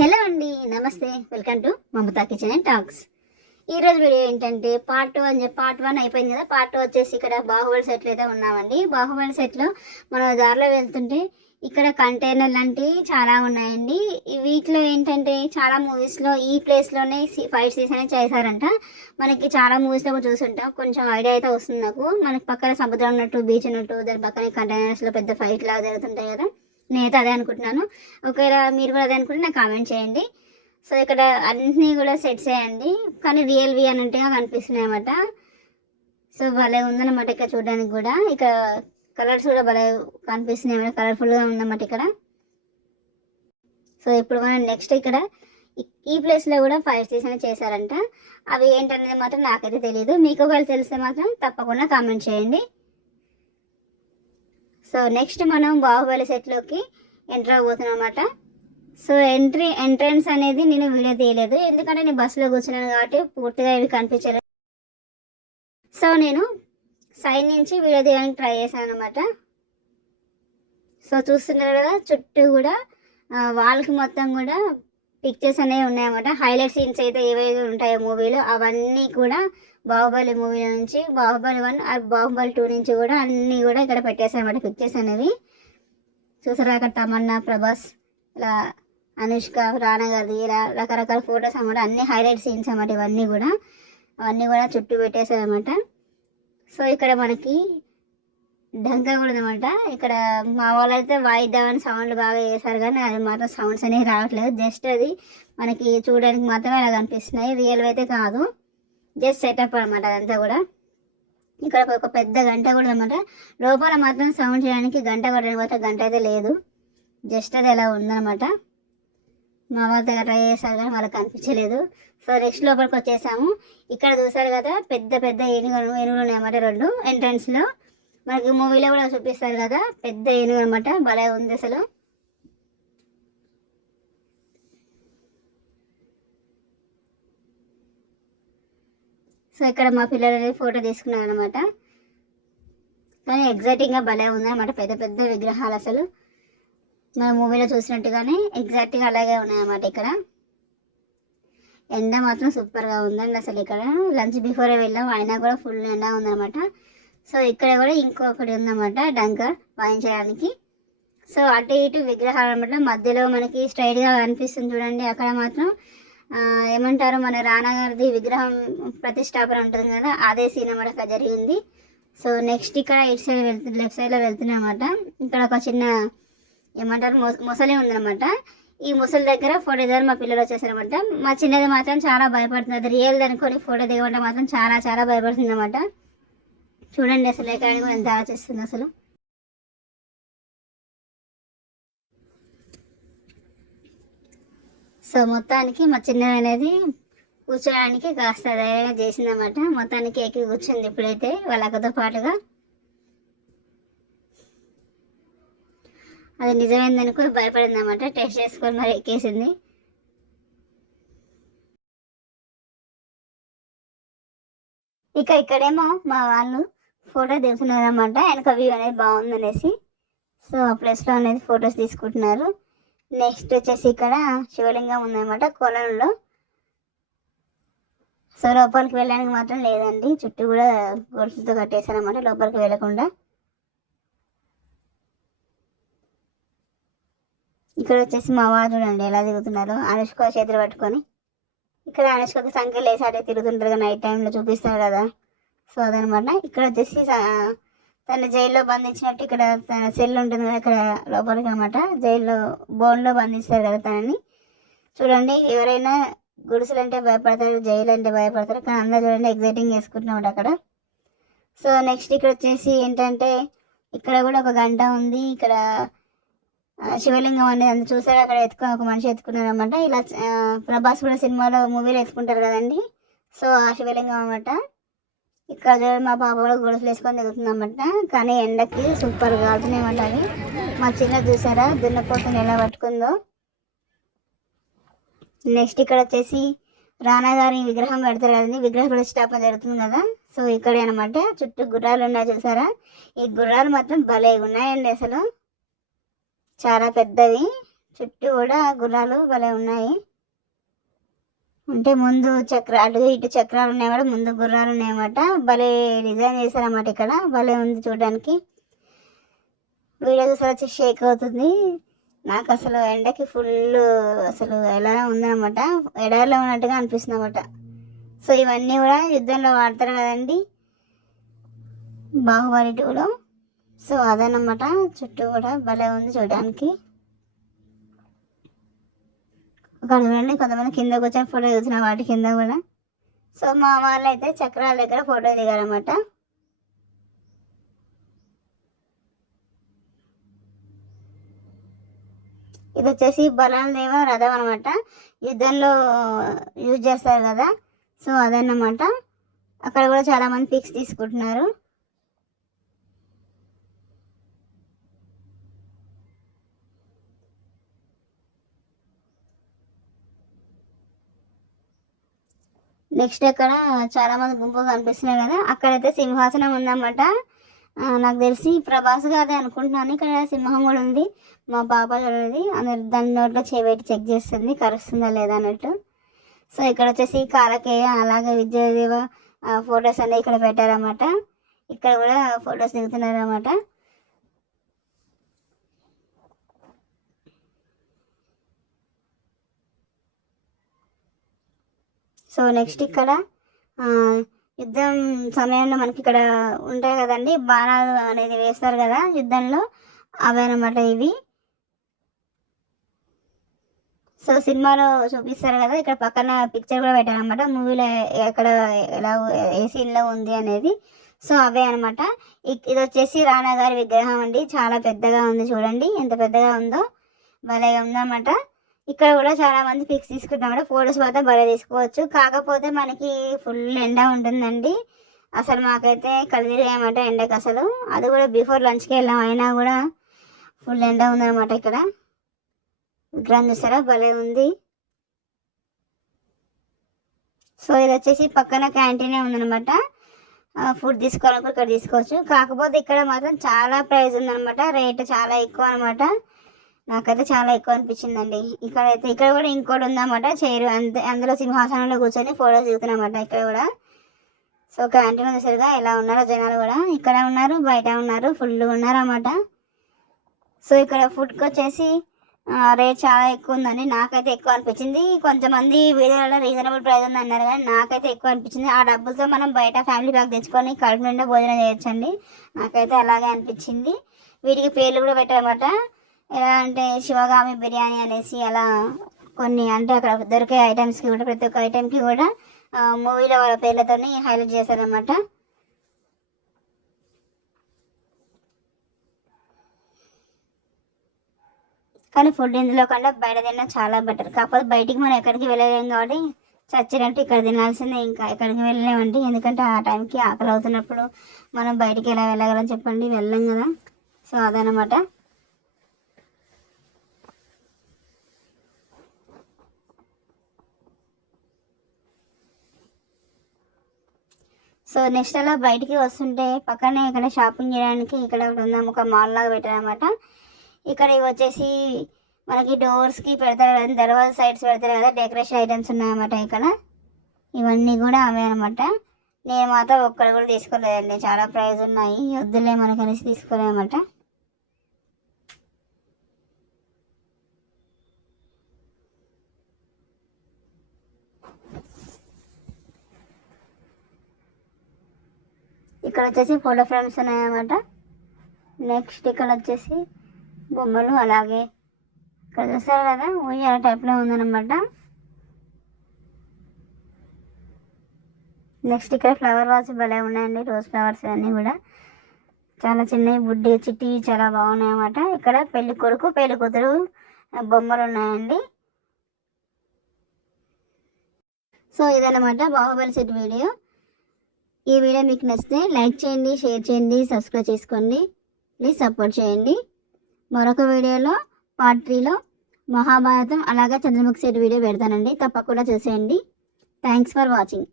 Hello అండి, నమస్తే. Welcome to Mamata kitchen and talks. ఈరోజు వీడియో ఏంటంటే పార్ట్ వన్ అయిపోయింది కదా. పార్ట్ టూ వచ్చేసి ఇక్కడ బాహుబలి సెట్లో అయితే ఉన్నామండి. బాహుబలి సెట్లో మనం దారిలో వెళ్తుంటే ఇక్కడ కంటైనర్ లాంటివి చాలా ఉన్నాయండి. వీటిలో ఏంటంటే చాలా మూవీస్లో ఈ ప్లేస్లోనే ఫైట్ సీన్స్ అనేది చేశారంట. మనకి చాలా మూవీస్లో కూడా చూసుంటాం. కొంచెం ఐడియా అయితే వస్తుంది నాకు. మనకి పక్కన సముద్రం ఉన్నట్టు, బీచ్ ఉన్నట్టు, దాని పక్కన కంటైనర్స్లో పెద్ద ఫైట్ లాగా జరుగుతుంటాయి కదా. నేనైతే అదే అనుకుంటున్నాను. ఒకవేళ మీరు కూడా అదే అనుకుంటే నాకు కామెంట్ చేయండి. సో ఇక్కడ అన్నీ కూడా సెట్స్ అయ్యండి, కానీ రియల్వి అన్నట్టుగా కనిపిస్తున్నాయి అన్నమాట. సో భలే ఉందన్నమాట ఇక్కడ చూడడానికి కూడా. ఇక్కడ కలర్స్ కూడా భలే కనిపిస్తున్నాయి అన్నమాట, కలర్ఫుల్గా ఉందన్నమాట ఇక్కడ. సో ఇప్పుడు మనం నెక్స్ట్ ఇక్కడ ఈ ప్లేస్లో కూడా ఫైట్ సీన్స్ అనేది చేశారంట. అవి ఏంటనేది మాత్రం నాకైతే తెలియదు. మీకు ఒకవేళ తెలిస్తే మాత్రం తప్పకుండా కామెంట్ చేయండి. సో నెక్స్ట్ మనం బాహుబలి సెట్లోకి ఎంటర్ అవబోతున్నాం అన్నమాట. సో ఎంట్రన్స్ అనేది నేను వీడియో తీయలేదు, ఎందుకంటే నేను బస్సులో కూర్చున్నాను కాబట్టి పూర్తిగా ఇవి కనిపించలేదు. సో నేను సైడ్ నుంచి వీడియో తీయడానికి ట్రై చేశాను అనమాట. సో చూస్తున్నారు కదా, చుట్టూ కూడా వాళ్ళకి మొత్తం కూడా పిక్చర్స్ అనేవి ఉన్నాయన్నమాట. హైలైట్ సీన్స్ అయితే ఏవైతే ఉంటాయో మూవీలో అవన్నీ కూడా బాహుబలి మూవీ నుంచి, బాహుబలి 1 ఆర్ బాహుబలి 2 నుంచి కూడా అన్నీ కూడా ఇక్కడ పెట్టేశారన్నమాట పిక్చర్స్ అనేవి. చూసారా, అక్కడ తమన్నా, ప్రభాస్, ఇలా అనుష్క, రానా గారిది, ఇలా రకరకాల ఫొటోస్ అన్నమాట. అన్ని హైలైట్ సీన్స్ అన్నమాట. అవన్నీ కూడా చుట్టూ పెట్టేశారన్నమాట. సో ఇక్కడ మనకి డంకా కూడా ఉందన్నమాట. ఇక్కడ మా వాళ్ళు అయితే వాయిద్దామని సౌండ్లు బాగా చేశారు, కానీ అది మాత్రం సౌండ్స్ అనేవి రావట్లేదు. జస్ట్ అది మనకి చూడడానికి మాత్రమే అలా కనిపిస్తున్నాయి, రియల్ అయితే కాదు. జస్ట్ సెటప్ అనమాట అదంతా కూడా. ఇక్కడ ఒక పెద్ద గంట కూడా అనమాట. లోపల మాత్రం సౌండ్ చేయడానికి గంట కొట్టడానికి గంట అయితే లేదు, జస్ట్ అది ఎలా ఉందన్నమాట. మా వాళ్ళ దగ్గర ట్రై చేశారు కానీ వాళ్ళకి కనిపించలేదు. సో నెక్స్ట్ లోపలికి వచ్చేసాము. ఇక్కడ చూసారు కదా, పెద్ద పెద్ద ఏనుగులు ఉన్నాయన్నమాట రెండు ఎంట్రన్స్లో. మనకి మూవీలో కూడా చూపిస్తారు కదా, పెద్ద ఏనుగు అనమాట. భలే ఉంది అసలు. సో ఇక్కడ మా పిల్లలు అనేది ఫోటో తీసుకున్నారు అనమాట. కానీ ఎగ్జాక్ట్గా భలే ఉందన్నమాట, పెద్ద పెద్ద విగ్రహాలు అసలు మన మూవీలో చూసినట్టుగానే ఎగ్జాక్ట్గా అలాగే ఉన్నాయన్నమాట. ఇక్కడ ఎండ మాత్రం సూపర్గా ఉందండి అసలు. ఇక్కడ లంచ్ బిఫోరే వెళ్ళాం, అయినా కూడా ఫుల్ ఎండ ఉందన్నమాట. సో ఇక్కడ కూడా ఇంకొకటి ఉందన్నమాట, డంక వాయించడానికి. సో అటు ఇటు విగ్రహాలు అనమాట. మధ్యలో మనకి స్ట్రైట్గా కనిపిస్తుంది చూడండి, అక్కడ మాత్రం ఏమంటారు, మన రానా గారిది విగ్రహం ప్రతిష్టాపన ఉంటుంది కదా, అదే సీన్ అన్నమాట అక్కడ జరిగింది. సో నెక్స్ట్ ఇక్కడ ఇటు సైడ్ లెఫ్ట్ సైడ్లో వెళ్తున్నాం అన్నమాట. ఇక్కడ ఒక చిన్న ఏమంటారు ముసలి ఉందన్నమాట. ఈ ముసలి దగ్గర ఫోటో దిగారు మా పిల్లలు వచ్చేసారనమాట. మా చిన్నది మాత్రం చాలా భయపడుతుంది, అది రియల్ అనుకొని ఫోటో దిగమంటే మాత్రం చాలా చాలా భయపడుతుంది అన్నమాట. చూడండి అసలు ఎక్కడానికి కూడా ఎంత ఆలోచిస్తుంది అసలు. సో మొత్తానికి మా చిన్నది అనేది కూర్చోడానికి కాస్త ధైర్యంగా చేసిందన్నమాట. మొత్తానికి ఎక్కి కూర్చుంది ఇప్పుడైతే వాళ్ళ అక్కతో పాటుగా. అది నిజమైందనుకో భయపడింది అన్నమాట, టెస్ట్ చేసుకొని మరి ఎక్కేసింది. ఇక ఇక్కడేమో మా వాళ్ళు ఫోటో దిగుతున్నారు అన్నమాట, వెనక వ్యూ అనేది బాగుందనేసి. సో ఆ ప్లేస్లో అనేది ఫొటోస్ తీసుకుంటున్నారు. నెక్స్ట్ వచ్చేసి ఇక్కడ శివలింగం ఉందన్నమాట కొలంలో. సో లోపలికి వెళ్ళడానికి మాత్రం లేదండి, చుట్టూ కూడా గొలుసులతో కట్టేశారన్నమాట లోపలికి వెళ్ళకుండా. ఇక్కడ వచ్చేసి మా వారు చూడండి ఎలా దిగుతున్నారు, అనుష్క చేతులు పట్టుకొని. ఇక్కడ అనుష్కకి సంఖ్యలు వేసి అటే తిరుగుతుంటారు కదా, నైట్ టైంలో చూపిస్తారు కదా. సో అదనమాట. ఇక్కడ వచ్చేసి తన జైల్లో బంధించినట్టు ఇక్కడ తన సెల్ ఉంటుంది కదా, ఇక్కడ లోపలికి అనమాట జైల్లో బోన్లో బంధిస్తారు కదా తనని. చూడండి, ఎవరైనా గుడిసెలు అంటే భయపడతారు, జైలు అంటే భయపడతారు, కానీ అందరూ చూడండి ఎగ్జైటింగ్ చేసుకుంటున్నామాట అక్కడ. సో నెక్స్ట్ ఇక్కడ వచ్చేసి ఏంటంటే ఇక్కడ కూడా ఒక గంట ఉంది. ఇక్కడ శివలింగం అనేది అంత చూసారు, అక్కడ ఒక మనిషి ఎత్తుకున్నారు అనమాట. ఇలా ప్రభాస్ కూడా సినిమాలో మూవీలో ఎత్తుకుంటారు కదండి. సో ఆ శివలింగం అనమాట. ఇక్కడ మా పాప కూడా గొలుసులు వేసుకొని దిగుతుందన్నమాట. కానీ ఎండకి సూపర్ కాల్తున్నాయన్నమాట అవి. మా చిన్న చూసారా దున్నపోతుని ఎలా పట్టుకుందో. నెక్స్ట్ ఇక్కడ వచ్చేసి రానా గారి విగ్రహం పెడతారు కదండి, విగ్రహ ప్రతిష్టాపన జరుగుతుంది కదా. సో ఇక్కడే అనమాట చుట్టూ గుర్రాలు ఉన్నాయి చూసారా. ఈ గుర్రాలు మాత్రం భలే ఉన్నాయండి అసలు, చాలా పెద్దవి. చుట్టూ కూడా గుర్రాలు భలే ఉన్నాయి. అంటే ముందు చక్రాలు ఇటు చక్రాలు ఉన్నాయన్నమాట, ముందు గుర్రాలు ఉన్నాయన్నమాట. భలే డిజైన్ చేశారన్నమాట. ఇక్కడ భలే ఉంది చూడడానికి. వీడియో చూసి షేక్ అవుతుంది. నాకు అసలు ఎండకి ఫుల్ అసలు ఎలా ఉందన్నమాట, ఎడారిలో ఉన్నట్టుగా అనిపిస్తుంది అన్నమాట. సో ఇవన్నీ కూడా యుద్ధంలో వాడతారు కదండి బాహుబలి 2లో. సో అదనమాట. చుట్టూ కూడా భలే ఉంది చూడడానికి. అక్కడ చూడండి కొంతమంది కింద కూర్చొని ఫోటో చూసిన వాటి కింద కూడా. సో మా వాళ్ళు అయితే చక్రాల దగ్గర ఫోటో దిగారన్నమాట. ఇది వచ్చేసి బలాలదేవ రథం అనమాట, యుద్ధంలో యూజ్ చేస్తారు కదా. సో అదన్నమాట. అక్కడ కూడా చాలామంది పిక్స్ తీసుకుంటున్నారు. నెక్స్ట్ అక్కడ చాలామంది గుంపు కనిపిస్తున్నాయి కదా, అక్కడైతే సింహాసనం ఉందన్నమాట. నాకు తెలిసి ప్రభాస్ గారే అనుకుంటున్నాను. ఇక్కడ సింహం కూడా ఉంది. మా పాప చూడేది అందరు దాని నోట్లో చేపెట్టి చెక్ చేస్తుంది కరుస్తుందా లేదా అన్నట్టు. సో ఇక్కడ వచ్చేసి కాలకేయ అలాగే విజయదేవ ఫొటోస్ అనేవి ఇక్కడ పెట్టారన్నమాట. ఇక్కడ కూడా ఫొటోస్ దిగుతున్నారు అన్నమాట. సో నెక్స్ట్ ఇక్కడ యుద్ధం సమయంలో మనకి ఇక్కడ ఉంటాయి కదండి బాణాలు అనేది వేస్తారు కదా యుద్ధంలో, అవే అనమాట ఇవి. సో సినిమాలో చూపిస్తారు కదా, ఇక్కడ పక్కన పిక్చర్ కూడా పెట్టారనమాట మూవీలో ఎక్కడ ఎలా ఏ సీన్లో ఉంది అనేది. సో అవే అనమాట. ఇది వచ్చేసి రానా గారి విగ్రహం అండి, చాలా పెద్దగా ఉంది చూడండి ఎంత పెద్దగా ఉందో, భలేగా ఉందన్నమాట. ఇక్కడ కూడా చాలా మంది పిక్స్ తీసుకుంటాం, ఫొటోస్ మాత్రం భలే తీసుకోవచ్చు. కాకపోతే మనకి ఫుల్ ఎండ ఉంటుందండి. అసలు మాకైతే కళ్ళు తిరిగాయన్నమాట ఎండకి అసలు. అది కూడా బిఫోర్ లంచ్కి వెళ్ళాం, అయినా కూడా ఫుల్ ఎండ ఉందన్నమాట. ఇక్కడ విగ్రహం చూస్తారా భలే ఉంది. సో ఇది వచ్చేసి పక్కన క్యాంటీనే ఉందన్నమాట. ఫుడ్ తీసుకోవాలనుకో ఇక్కడ తీసుకోవచ్చు. కాకపోతే ఇక్కడ మాత్రం చాలా ప్రైస్ ఉందన్నమాట, రేట్ చాలా ఎక్కువ అనమాట. నాకైతే చాలా ఎక్కువ అనిపించిందండి. ఇక్కడ కూడా ఇంకోటి ఉందన్నమాట చైర్, అందులో సింహాసనంలో కూర్చొని ఫోటోస్ దిగుతున్నమాట ఇక్కడ కూడా. సో క్యాంటీన్ చూసారుగా ఎలా ఉన్నారో జనాలు కూడా, ఇక్కడ ఉన్నారు బయట ఉన్నారు, ఫుల్ ఉన్నారు అన్నమాట. సో ఇక్కడ ఫుడ్కి వచ్చేసి రేట్ చాలా ఎక్కువ ఉందండి, నాకైతే ఎక్కువ అనిపించింది. కొంతమంది వీడియోలలో రీజనబుల్ ప్రైస్ ఉంది అన్నారు కానీ నాకైతే ఎక్కువ అనిపించింది. ఆ డబ్బులతో మనం బయట ఫ్యామిలీ ప్యాక్ తెచ్చుకొని కడుపు నిండా భోజనం చేయొచ్చండి, నాకైతే అలాగే అనిపించింది. వీటికి పేర్లు కూడా పెట్టారన్నమాట. ఎలా అంటే శివగామి బిర్యానీ అనేసి అలా కొన్ని, అంటే అక్కడ దొరికే ఐటమ్స్కి కూడా ప్రతి ఒక్క ఐటెంకి కూడా మూవీలో వాళ్ళ పేర్లతో హైలైట్ చేశారనమాట. కానీ ఫుడ్ ఇందులో కన్నా బయట తిన్నా చాలా బెటర్. కాకపోతే బయటికి మనం ఎక్కడికి వెళ్ళలేము కాబట్టి చచ్చినట్టు ఇక్కడ తినాల్సిందే, ఇంకా ఎక్కడికి వెళ్ళలేమండి. ఎందుకంటే ఆ టైంకి ఆకలి అవుతున్నప్పుడు మనం బయటికి ఎలా వెళ్ళగలం చెప్పండి, వెళ్ళాం కదా. సో అదనమాట. సో నెక్స్ట్ అలా బయటికి వస్తుంటే పక్కనే ఇక్కడ షాపింగ్ చేయడానికి ఇక్కడ ఒకటి ఉందాం, ఒక మాల్ లాగా పెట్టారనమాట. ఇక్కడ ఇవి వచ్చేసి మనకి డోర్స్కి పెడతారు కదా, దర్వాజా సైడ్స్ పెడతారు కదా, డెకరేషన్ ఐటమ్స్ ఉన్నాయన్నమాట ఇక్కడ. ఇవన్నీ కూడా అవే అనమాట. నేను మాత్రం ఒక్కడు కూడా తీసుకోలేదండి, చాలా ప్రైస్ ఉన్నాయి, వద్దులే మనకు అనేసి తీసుకోలేదన్నమాట. ఇక్కడ వచ్చేసి ఫోటో ఫ్రేమ్స్ ఉన్నాయన్నమాట. నెక్స్ట్ ఇక్కడ వచ్చేసి బొమ్మలు, అలాగే ఇక్కడ చూస్తారు కదా ఉయ్యాల టైప్లో ఉందన్నమాట. నెక్స్ట్ ఇక్కడ ఫ్లవర్ వాస్ భలే ఉన్నాయండి, రోజ్ ఫ్లవర్స్ అన్నీ కూడా చాలా చిన్నవి, బుడ్డి చిట్టి చాలా బాగున్నాయి అన్నమాట. ఇక్కడ పెళ్లి కొడుకు పెళ్లి కూతురు బొమ్మలు ఉన్నాయండి. సో ఇదన్నమాట బాహుబలి సెట్ వీడియో. ఈ వీడియో మీకు నచ్చితే లైక్ చేయండి, షేర్ చేయండి, సబ్స్క్రైబ్ చేసుకోండి, ప్లీజ్ సపోర్ట్ చేయండి. మరొక వీడియోలో పార్ట్ 3లో మహాభారతం అలాగే చంద్రముఖి సెట్ వీడియో పెడతానండి, తప్పకుండా చూసేయండి. Thanks for watching.